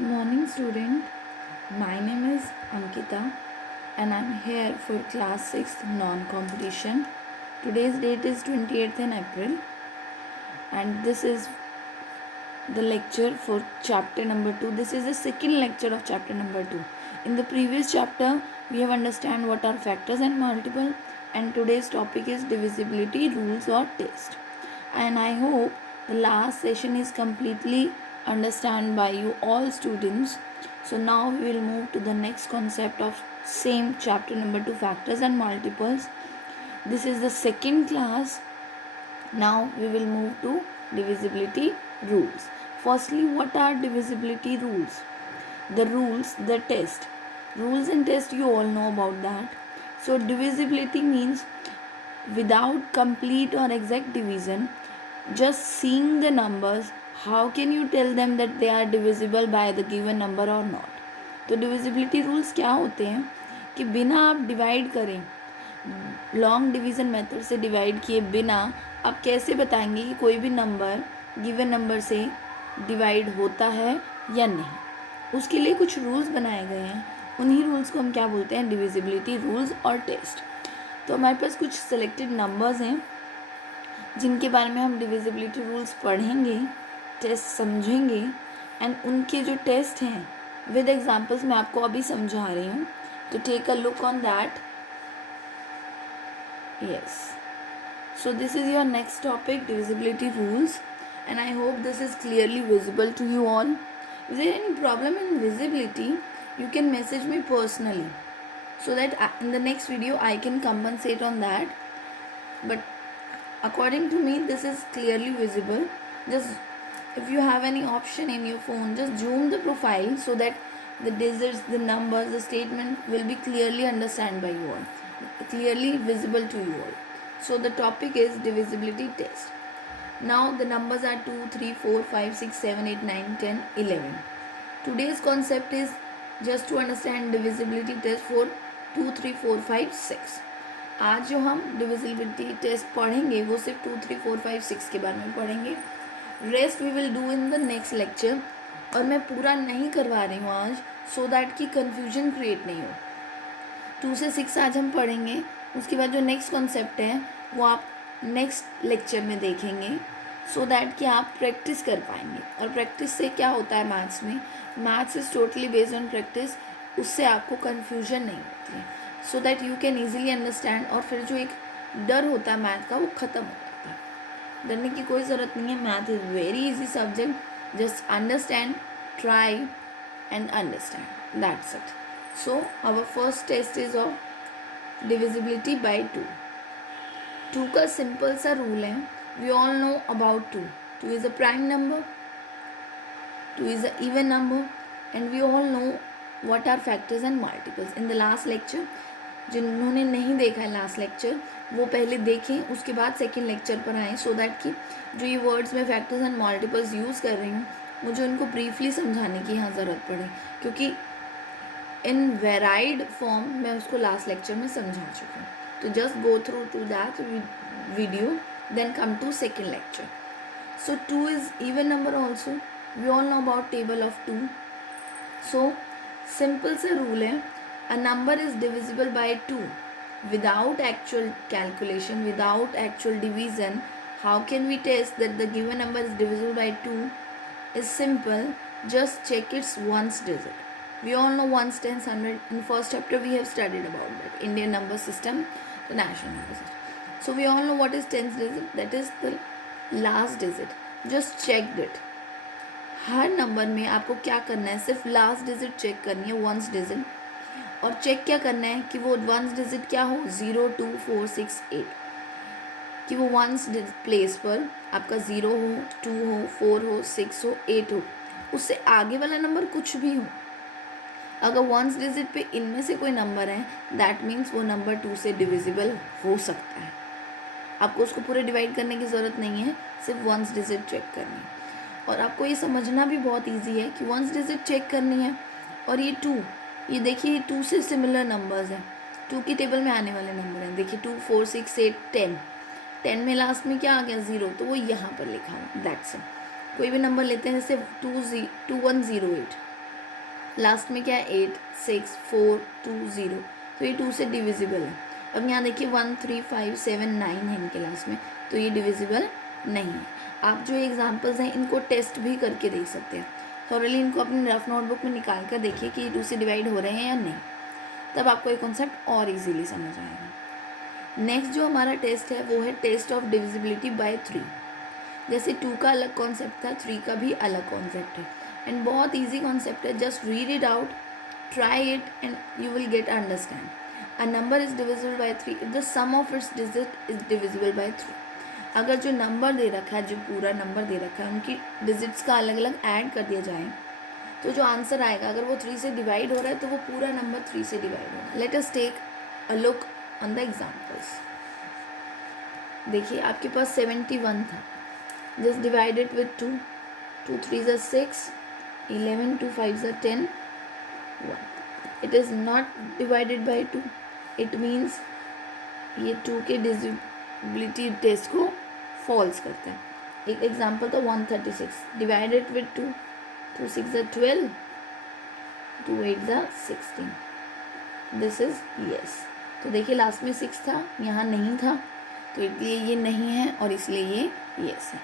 Morning student, my name is Ankita and I'm here for class 6th non-competition. Today's date is 28th in April and this is the lecture for chapter number 2. This is the second lecture of chapter number 2. In the previous chapter, we have understand what are factors and multiple, and today's topic is divisibility, rules or test. And I hope the last session is completely understand by you all students. So now we will move to the next concept of same chapter number 2, factors and multiples. This is the second class. Now we will move to divisibility rules. Firstly, what are divisibility rules? The rules, the test. Rules and test, you all know about that. So divisibility means without complete or exact division, just seeing the numbers, how can you tell them that they are divisible by the given number or not? तो divisibility rules क्या होते हैं कि बिना आप divide करें, long division method से divide किए बिना आप कैसे बताएंगे कि कोई भी नंबर गिवन नंबर से डिवाइड होता है या नहीं? उसके लिए कुछ रूल्स बनाए गए हैं. उन्हीं रूल्स को हम क्या बोलते हैं? डिविजिबिलिटी रूल्स और टेस्ट. तो हमारे पास कुछ सेलेक्टेड नंबर्स हैं जिनके बारे में हम डिविजिबिलिटी रूल्स पढ़ेंगे, टेस्ट समझेंगे एंड उनके जो टेस्ट हैं विद एग्जांपल्स मैं आपको अभी समझा रही हूँ. तो take a look on that. Yes. So this is your next topic, divisibility rules, and I hope this is clearly visible to you all. If there any problem in visibility, you can message me personally so that in the next video I can compensate on that. But according to me, this is clearly visible. Just if you have any option in your phone, just zoom the profile so that the digits, the numbers, the statement will be clearly understood by you all, clearly visible to you all. So the topic is divisibility test. Now the numbers are 2, 3, 4, 5, 6, 7, 8, 9, 10, 11. Today's concept is just to understand divisibility test for 2, 3, 4, 5, 6. आज जो हम divisibility test पढ़ेंगे वो सिर्फ 2, 3, 4, 5, 6 के बारे में पढ़ेंगे. Rest we will do in the next lecture. और मैं पूरा नहीं करवा रही हूँ आज सो दैट कि कन्फ्यूजन क्रिएट नहीं हो. 2 से 6 आज हम पढ़ेंगे. उसके बाद जो नेक्स्ट कॉन्सेप्ट है वो आप नेक्स्ट लेक्चर में देखेंगे सो दैट कि आप प्रैक्टिस कर पाएंगे. और प्रैक्टिस से क्या होता है मैथ्स में, maths is totally based on practice. उससे आपको कन्फ्यूजन नहीं होती है so that you can easily understand. और फिर जो एक डर होता है मैथ का वो ख़त्म हो जाता है. डरने की कोई ज़रूरत नहीं है. Math is very easy subject. Just understand, try and understand, that's it. So our first test is of divisibility by 2. 2 का सिंपल सा रूल है. We all know about 2. 2 is a prime number. 2 is an even number. And we all know what are factors and multiples. In the last lecture, जिन्होंने नहीं देखा है last lecture वो पहले देखें, उसके बाद सेकेंड लेक्चर पर आएँ सो दैट कि जो ये वर्ड्स में फैक्टर्स एंड मल्टीपल्स यूज़ कर रही हूँ मुझे उनको ब्रीफली समझाने की यहाँ ज़रूरत पड़े, क्योंकि इन वेराइड फॉर्म मैं उसको लास्ट लेक्चर में समझा चुकी हूँ. तो just go through to that video then come to second lecture. So 2 is even number also. We all know about table of 2. So simple सा रूल है, a number is divisible by 2 without actual calculation, without actual division. How can we test that the given number is divisible by 2? Is simple, just check its ones digit. We all know ones, tens, 100. In first chapter we have studied about that Indian number system, the national number system. So we all know what is tens digit, that is the last digit. Just check it. Her number में आपको क्या करना है, सिर्फ last digit check करनी है, ones digit. और check क्या करना है कि वो वंस डिजिट क्या हो, 0, 2, 4, 6, 8. कि वो वंस प्लेस पर आपका 0 हो, 2 हो, 4 हो, 6 हो, 8 हो, उससे आगे वाला नंबर कुछ भी हो. अगर वंस डिजिट पे इनमें से कोई नंबर है दैट मीन्स वो नंबर 2 से डिविजिबल हो सकता है. आपको उसको पूरे डिवाइड करने की ज़रूरत नहीं है, सिर्फ वंस डिजिट चेक करनी है. और आपको ये समझना भी बहुत इजी है कि वंस डिजिट चेक करनी है. और ये 2, ये देखिए 2 से सिमिलर नंबर्स हैं, 2 की टेबल में आने वाले नंबर हैं. देखिए 2, 4, 6, 8, 10. 10 में लास्ट में क्या आ गया, 0, तो वो यहाँ पर लिखा हुआ, दैट्स इट. कोई भी नंबर लेते हैं जैसे 2108. लास्ट में क्या है 8 6 4 2 0, तो ये 2 से डिविजिबल है। अब यहाँ देखिए 1 3 5 7 9 है इनके लास्ट में, तो ये डिविजिबल नहीं है। आप जो एग्जांपल्स हैं इनको टेस्ट भी करके देख सकते हैं। थॉरली इनको अपनी रफ नोटबुक में निकाल कर देखिए कि ये 2 से डिवाइड हो रहे हैं या नहीं, तब आपको ये कॉन्सेप्ट और इजीली समझ आएगा। नेक्स्ट जो हमारा टेस्ट है वो है टेस्ट ऑफ डिविजिबिलिटी बाय 3। जैसे 2 का अलग कॉन्सेप्ट था, 3 का भी अलग कॉन्सेप्ट है, एंड बहुत ईजी कॉन्सेप्ट है। Just read it out, try it and you will get understand. A number is divisible by 3 if the sum of its digit is divisible by 3। अगर जो नंबर दे रखा है, जो पूरा नंबर दे रखा है, उनकी डिजिट्स का अलग अलग ऐड कर दिया जाए, तो जो आंसर आएगा अगर वो 3 से डिवाइड हो रहा है तो वो पूरा नंबर 3 से डिवाइड होगा। Let us take a look on the examples. देखिए आपके पास 71 था, just divide it with 2, 2 3 6, 11 2 5 10, 1। It is not divided by 2, it means ये 2 के डिविजिबिलिटी टेस्ट को फॉल्स करता है। एक एग्जांपल था 136, divide it with 2, 2 6 12, 2 8 16, this is yes. तो देखिए लास्ट में 6 था, यहाँ नहीं था, तो इसलिए ये नहीं है और इसलिए ये यस है।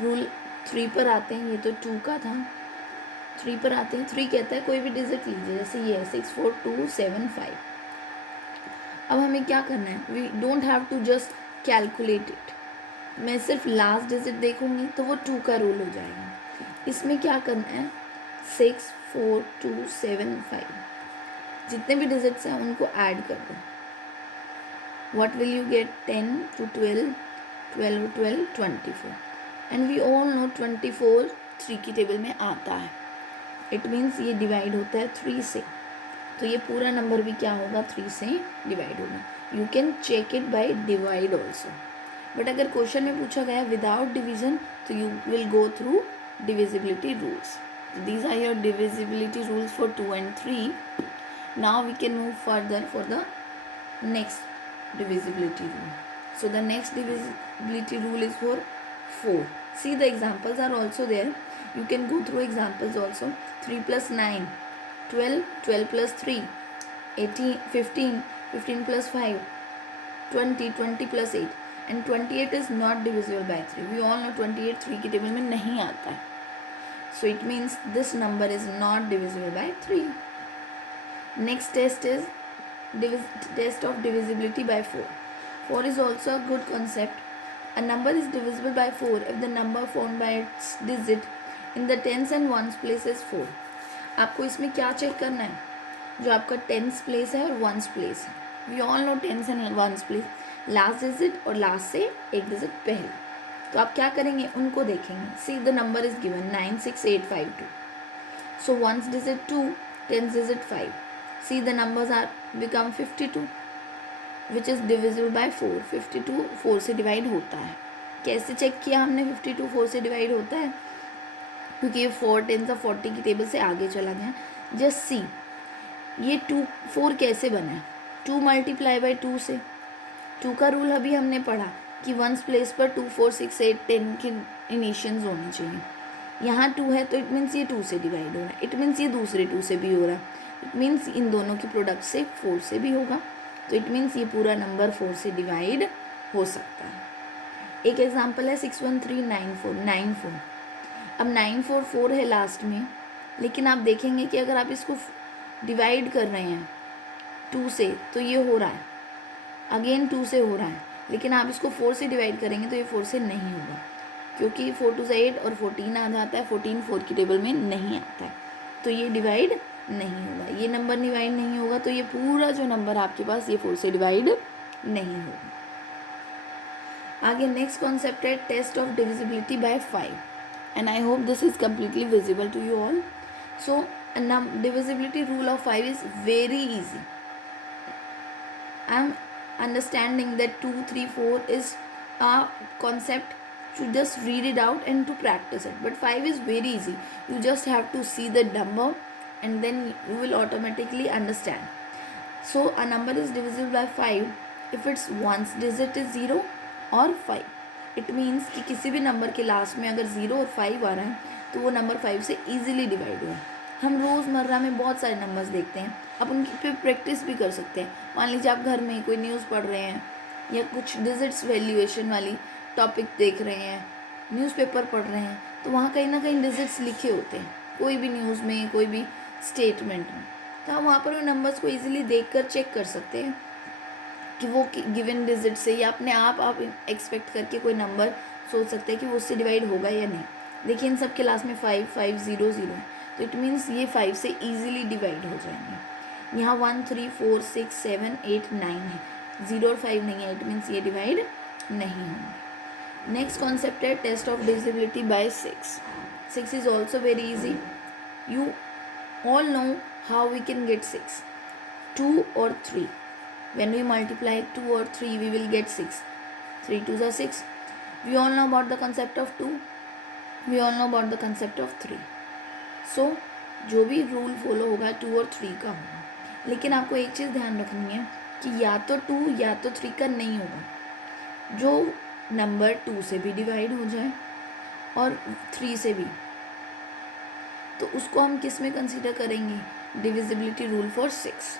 रूल 3 पर आते हैं, ये तो 2 का था, 3 पर आते हैं। 3 कहता है कोई भी डिजिट लीजिए, जैसे ये है 6 4 2 7 5। अब हमें क्या करना है, we don't have to just calculate it. मैं सिर्फ लास्ट डिजिट देखूंगी तो वो 2 का रूल हो जाएगा। इसमें क्या करना है, 6 4 2 7 5, जितने भी डिजिट्स हैं उनको ऐड कर दो। What will you get, 10 to 12, 12 12 24, and we all know 24 3 की टेबल में आता है। इट मीन्स ये डिवाइड होता है 3 से, तो ये पूरा नंबर भी क्या होगा, 3 से डिवाइड होगा। You can check it by divide also, but अगर क्वेश्चन में पूछा गया विदाउट डिवीजन तो you will go through divisibility rules. These are your divisibility rules for 2 and 3. Now we can move further for the next divisibility rule. So the next divisibility rule is for 4. See, the examples are also there. You can go through examples also. 3 plus 9, 12, 12 plus 3, 18, 15, 15 plus 5, 20, 20 plus 8. And 28 is not divisible by 3. We all know 28 3 की table में नहीं आता है. So it means this number is not divisible by 3. Next test is test of divisibility by 4. 4 is also a good concept. A number is divisible by 4 if the number formed by its digit in the tens and ones place is 4. आपको इसमें क्या check करना है, जो आपका tense place है और ones place है. We all know tens and ones place, last digit और लास्ट से एक डिजिट पहले. तो आप क्या करेंगे, उनको देखेंगे. See the number is given 96852. So ones digit 2, tens digit 5. See the numbers are become 52 which is divisible by 4. 52 4 से डिवाइड होता है. कैसे चेक किया हमने 52 4 से डिवाइड होता है, क्योंकि ये 4 टेंस और 40 की टेबल से आगे चला गया. जस्ट सी ये 2 4 कैसे बना है, 2 मल्टीप्लाई बाई 2 से. 2 का रूल अभी हमने पढ़ा कि वंस प्लेस पर 2 4 6 8 10 के इनिशियल्स होने चाहिए. यहाँ 2 है तो इट मीन्स ये 2 से डिवाइड हो रहा है. इट मीन्स ये दूसरे 2 से भी हो रहा है. इट मीन्स इन दोनों के प्रोडक्ट से 4 से भी होगा. तो इट मीन्स ये पूरा नंबर 4 से डिवाइड हो सकता है. एक एग्जाम्पल है 61394. अब 944 है लास्ट में, लेकिन आप देखेंगे कि अगर आप इसको डिवाइड कर रहे हैं 2 से तो ये हो रहा है, अगेन 2 से हो रहा है. लेकिन आप इसको 4 से डिवाइड करेंगे तो ये 4 से नहीं होगा, क्योंकि 4 2 8 और 14 आ जाता है. 14 4 की टेबल में नहीं आता है, तो ये डिवाइड नहीं होगा. ये नंबर डिवाइड नहीं होगा, तो ये पूरा जो नंबर आपके पास ये 4 से डिवाइड नहीं होगा. आगे नेक्स्ट कॉन्सेप्ट है test of divisibility by 5, and I hope this is completely visible to you all. सो divisibility rule of 5 is very easy. I am understanding that 2 3 4 is a concept to just read it out and to practice it, but 5 is very easy. You just have to see the number and then you will automatically understand. So a number is divisible by 5 if its ones digit is 0 or 5. It means कि किसी भी number के last में अगर 0 और 5 आ रहा है तो वो नंबर 5 से easily डिवाइड हुआ है. हम रोज़मर्रा में बहुत सारे नंबर्स देखते हैं, आप उनकी पे प्रैक्टिस भी कर सकते हैं। मान लीजिए आप घर में कोई न्यूज़ पढ़ रहे हैं या कुछ डिजिट्स वैल्यूएशन वाली टॉपिक देख रहे हैं, न्यूज़पेपर पढ़ रहे हैं, तो वहाँ कहीं ना कहीं डिजिट्स लिखे होते हैं कोई भी न्यूज़ में, कोई भी स्टेटमेंट में, तो हम वहाँ पर वो नंबर्स को ईजिली देख कर चेक कर सकते हैं कि वो गिवन डिजिट से, या अपने आप एक्सपेक्ट करके कोई नंबर सोच सकते हैं कि वो उससे डिवाइड होगा या नहीं। देखिए इन सब के लास्ट में 5 5 0 0 है, तो इट मीन्स ये 5 से ईजिली डिवाइड हो जाएंगे। यहाँ 1 3 4 6 7 8 9 है, 0 और 5 नहीं है, इट मीन्स ये डिवाइड नहीं होंगे। नेक्स्ट कॉन्सेप्ट है test of divisibility by 6. 6 is also very easy, you all know how we can get 6, 2 और 3. When we multiply 2 or 3, we will get 6. 3 2s are 6. We all know about the concept of 2. We all know about the concept of 3. So, जो भी rule follow होगा 2 और 3 का होगा, लेकिन आपको एक चीज़ ध्यान रखनी है कि या तो 2 या तो 3 का नहीं होगा। जो नंबर 2 से भी डिवाइड हो जाए और 3 से भी, तो उसको हम किस में कंसीडर करेंगे? Divisibility rule for 6.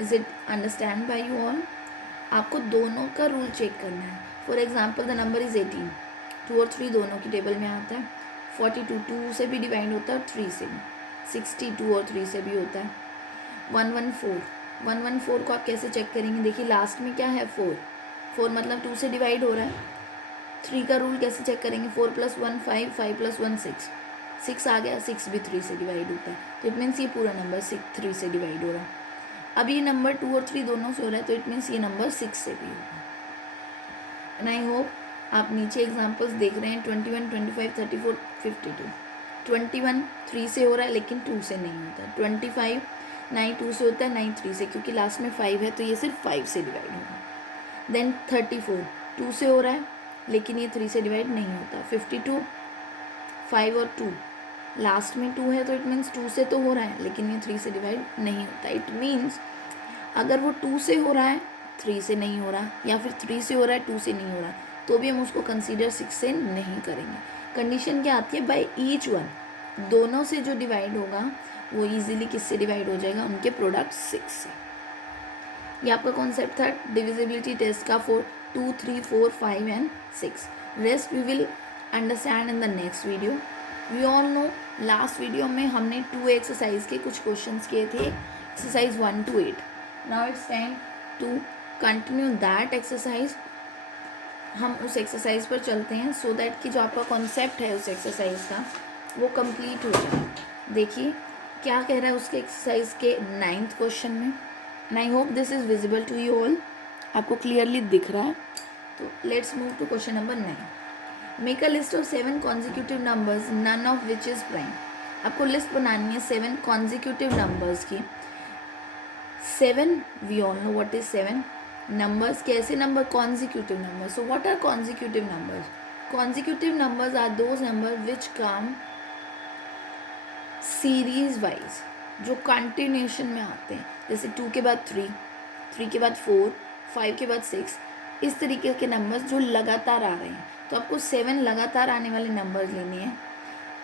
Is it understand by you all? आपको दोनों का रूल चेक करना है। For example the number is 18, 2 और 3 दोनों की टेबल में आता है। 42 2 से भी डिवाइड होता है और 3 से भी। 60 2 और 3 से भी होता है। 114 को आप कैसे चेक करेंगे? देखिए लास्ट में क्या है? 4 मतलब 2 से डिवाइड हो रहा है। 3 का रूल कैसे चेक करेंगे? 4 + 1 5, 5 + 1 6 आ गया। 6 भी 3 से डिवाइड होता है, तो इट मीन्स ये पूरा नंबर 3 से डिवाइड हो रहा है। अब ये नंबर 2 और 3 दोनों से हो रहा है, तो इट मीन्स ये नंबर 6 से भी होगा। एंड आई होप आप नीचे एग्जांपल्स देख रहे हैं 21 25 34 52। 21 3 से हो रहा है लेकिन 2 से नहीं होता। 25 9 2 से होता है, 9 3 से, क्योंकि लास्ट में 5 है तो ये सिर्फ 5 से डिवाइड होगा। देन 34 2 से हो रहा है लेकिन ये 3 से डिवाइड नहीं होता। 52 5 और 2, लास्ट में 2 है तो इट मीन्स 2 से तो हो रहा है लेकिन ये 3 से डिवाइड नहीं होता। इट मीन्स अगर वो 2 से हो रहा है 3 से नहीं हो रहा, या फिर 3 से हो रहा है 2 से नहीं हो रहा, तो भी हम उसको कंसीडर 6 से नहीं करेंगे। कंडीशन क्या आती है? बाय ईच वन, दोनों से जो डिवाइड होगा वो ईजिली किससे डिवाइड हो जाएगा? उनके प्रोडक्ट 6 से। ये आपका कॉन्सेप्ट था डिविजिबिलिटी टेस्ट का for 2 3 4 5 and 6। Rest we will understand in the next video. We all know last video में हमने 2 एक्सरसाइज के कुछ क्वेश्चंस किए थे, exercise 1 to 8। Now it's time to continue that exercise. हम उस एक्सरसाइज पर चलते हैं सो दैट कि जो आपका कॉन्सेप्ट है उस एक्सरसाइज का वो कंप्लीट हो जाए। देखिए क्या कह रहा है उसके एक्सरसाइज के 9th क्वेश्चन में। And I hope this is visible to you all, आपको क्लियरली दिख रहा है। तो let's move to question number 9। Make a list of 7 consecutive numbers none of which is prime. आपको लिस्ट बनानी है 7 कॉन्जिक्यूटिव नंबर्स की। 7 we all know what is 7 numbers। कैसे number? consecutive numbers। so what are consecutive numbers? consecutive numbers are those numbers which come series wise, जो continuation में आते हैं। जैसे 2 के बाद 3, 3 के बाद 4, 5 के बाद 6, इस तरीके के नंबर्स जो लगातार आ रहे हैं। तो आपको 7 लगातार आने वाले नंबर्स लेने हैं।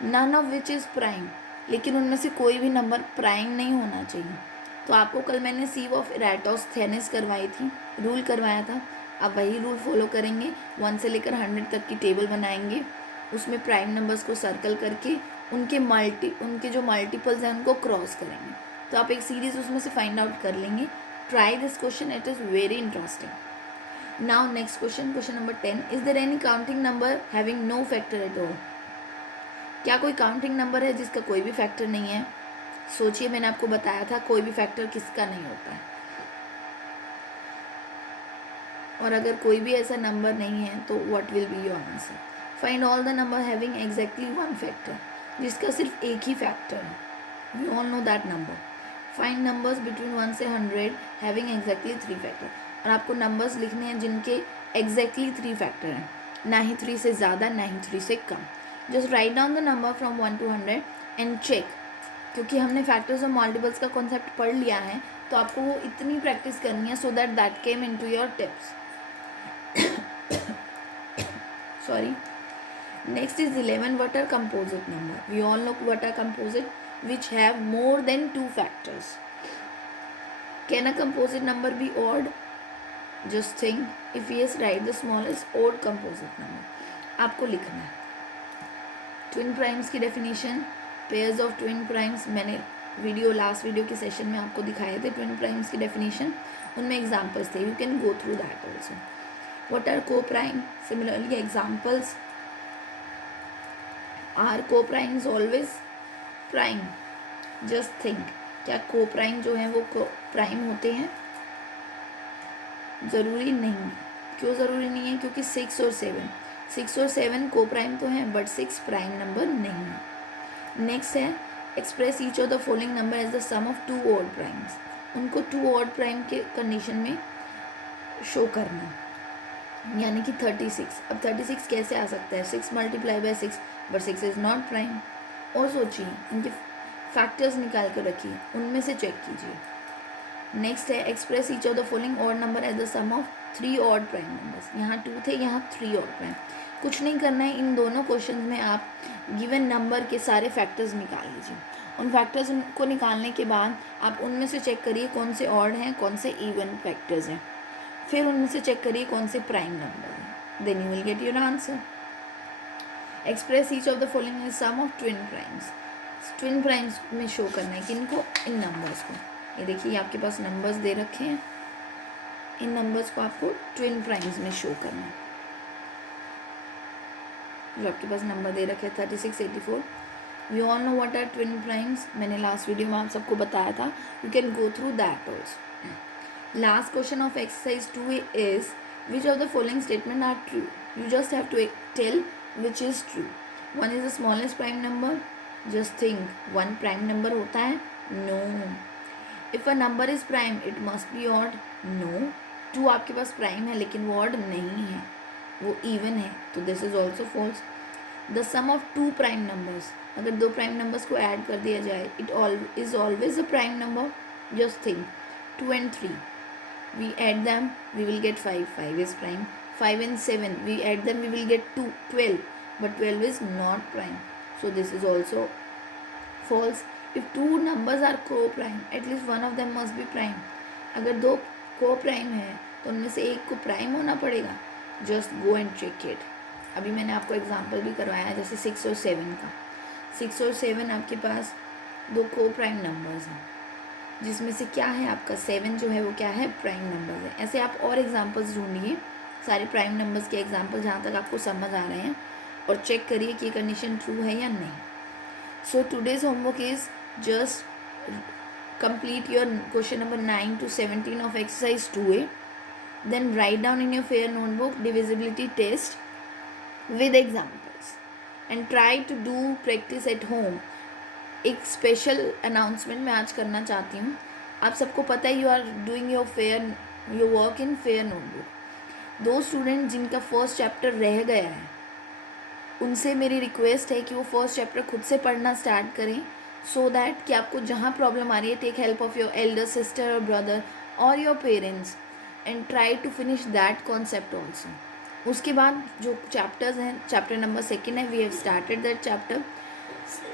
None of which is prime, लेकिन उनमें से कोई भी नंबर प्राइम नहीं होना चाहिए। तो आपको कल मैंने सीव ऑफ इराटोस्थेनिस करवाई थी, रूल करवाया था। आप वही रूल फॉलो करेंगे। 1 से लेकर 100 तक की टेबल बनाएंगे, उसमें प्राइम नंबर्स को सर्कल करके उनके जो मल्टीपल्स हैं उनको क्रॉस करेंगे। तो आप एक सीरीज़ उसमें से फाइंड आउट कर लेंगे। Try this question, it is very interesting. Now next question, question number 10। Is there any counting number having no factor at all? क्या कोई काउंटिंग नंबर है जिसका कोई भी फैक्टर नहीं है? सोचिए, मैंने आपको बताया था कोई भी फैक्टर किसका नहीं होता है। और अगर कोई भी ऐसा नंबर नहीं है तो what will be your answer? Find all the number having exactly 1 factor, जिसका सिर्फ एक ही फैक्टर है। We all know that number. Find numbers between 1 से 100 हैविंग एग्जैक्टली 3 फैक्टर। और आपको नंबर्स लिखने हैं जिनके एग्जैक्टली 3 फैक्टर हैं, ना ही 3 से ज़्यादा ना ही 3 से कम। Just write down the number from 1 to 100 and check. क्योंकि हमने फैक्टर्स और मल्टीपल्स का कॉन्सेप्ट पढ़ लिया है, तो आपको वो इतनी प्रैक्टिस करनी है so that came into your tips. Sorry. Next is 11. What are composite number? We all know what are composite, which have more than 2 factors. Can a composite number be odd? Just think. If yes, write the smallest odd composite number. आपको लिखना है. Twin primes की definition, pairs of twin primes, मैंने last video के session में आपको दिखाए थे ट्विन प्राइम्स की डेफिनेशन, उनमें एग्जाम्पल्स थे. You can go through that also. What are co prime? Similarly examples are co primes always prime? Just think. क्या को प्राइम जो है वो प्राइम होते हैं? ज़रूरी नहीं. क्यों ज़रूरी नहीं है? क्योंकि 6 और 7 को प्राइम तो हैं, बट 6 प्राइम नंबर नहीं है. नेक्स्ट है express each of the following number as the sum of 2 odd primes. उनको 2 ऑड प्राइम के कंडीशन में शो करना, यानी कि 36. अब 36 कैसे आ सकता है? 6 multiply by 6, but 6 is not prime. और सोचिए, इनके फैक्टर्स निकाल कर रखिए, उनमें से चेक कीजिए. नेक्स्ट है express each of the following odd number as the sum of 3 odd prime numbers. यहाँ 2 थे, यहाँ 3 ऑड प्राइम. कुछ नहीं करना है, इन दोनों क्वेश्चन में आप गिवन नंबर के सारे फैक्टर्स निकाल लीजिए. उन फैक्टर्स को निकालने के बाद आप उनमें से चेक करिए कौन से ऑड हैं, कौन से इवन फैक्टर्स हैं. फिर उनमें से चेक करिए कौन से प्राइम नंबर हैं. Then you will get your answer. Express each of the following is sum of twin primes. Twin primes में शो करना है किनको? इन नंबर्स को. ये देखिए आपके पास नंबर्स दे रखे हैं, इन नंबर्स को आपको ट्विन प्राइम्स में शो करना है. जो आपके पास नंबर दे रखे हैं 36, 84. We all know what are twin primes. मैंने लास्ट वीडियो में आप सबको बताया था. You can go through that also. Last question of exercise 2 is which of the following statement are true. You just have to tell which is true. 1 is the smallest prime number. Just think, 1 prime number होता है? No. If a number is prime it must be odd. No. 2 आपके पास prime है लेकिन वो odd नहीं है, वो even है, तो this is also false. The sum of 2 prime numbers. अगर 2 प्राइम नंबर्स को ऐड कर दिया जाए, it is always a prime number. Just think, 2 and 3, we add them, we will get 5. 5 is prime. 5 and 7, we add them, we will get 2, 12. But 12 is not prime. So this is also false. If 2 numbers are co-prime, at least one of them must be prime. अगर 2 co-prime है तो उनमें से एक को prime होना पड़ेगा. Just go and check it. अभी मैंने आपको एग्जाम्पल भी करवाया है, जैसे 6 और 7 का. 6 और 7 आपके पास 2 co-prime numbers हैं, जिसमें से क्या है आपका 7 जो है वो क्या है? प्राइम नंबर है. ऐसे आप और एग्जांपल्स ढूंढिए, सारे प्राइम नंबर्स के एग्जांपल जहाँ तक आपको समझ आ रहे हैं, और चेक करिए कि ये कंडीशन ट्रू है या नहीं. So today's homework is just complete your question number 9 to 17 of exercise 2A. Then write down in your fair notebook divisibility test with examples and try to do practice at home. एक special announcement मैं आज करना चाहती हूँ. आप सबको पता है you are doing your work in fair notebook. 2 student जिनका फर्स्ट चैप्टर रह गया है, उनसे मेरी रिक्वेस्ट है कि वो फर्स्ट चैप्टर खुद से पढ़ना स्टार्ट करें, सो दैट कि आपको जहाँ प्रॉब्लम आ रही है, take help of your elder sister और ब्रदर और your parents and try to finish that concept also. उसके बाद जो चैप्टर्स हैं, चैप्टर नंबर 2 है, we have started that chapter.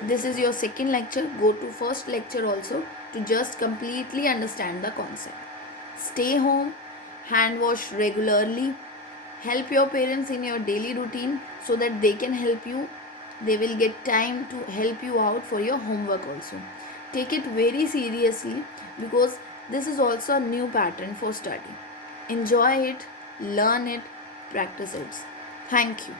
This is your second lecture. Go to first lecture also to just completely understand the concept. Stay home, hand wash regularly, help your parents in your daily routine so that they can help you. They will get time to help you out for your homework also. Take it very seriously because this is also a new pattern for study. Enjoy it, learn it, practice it. Thank you.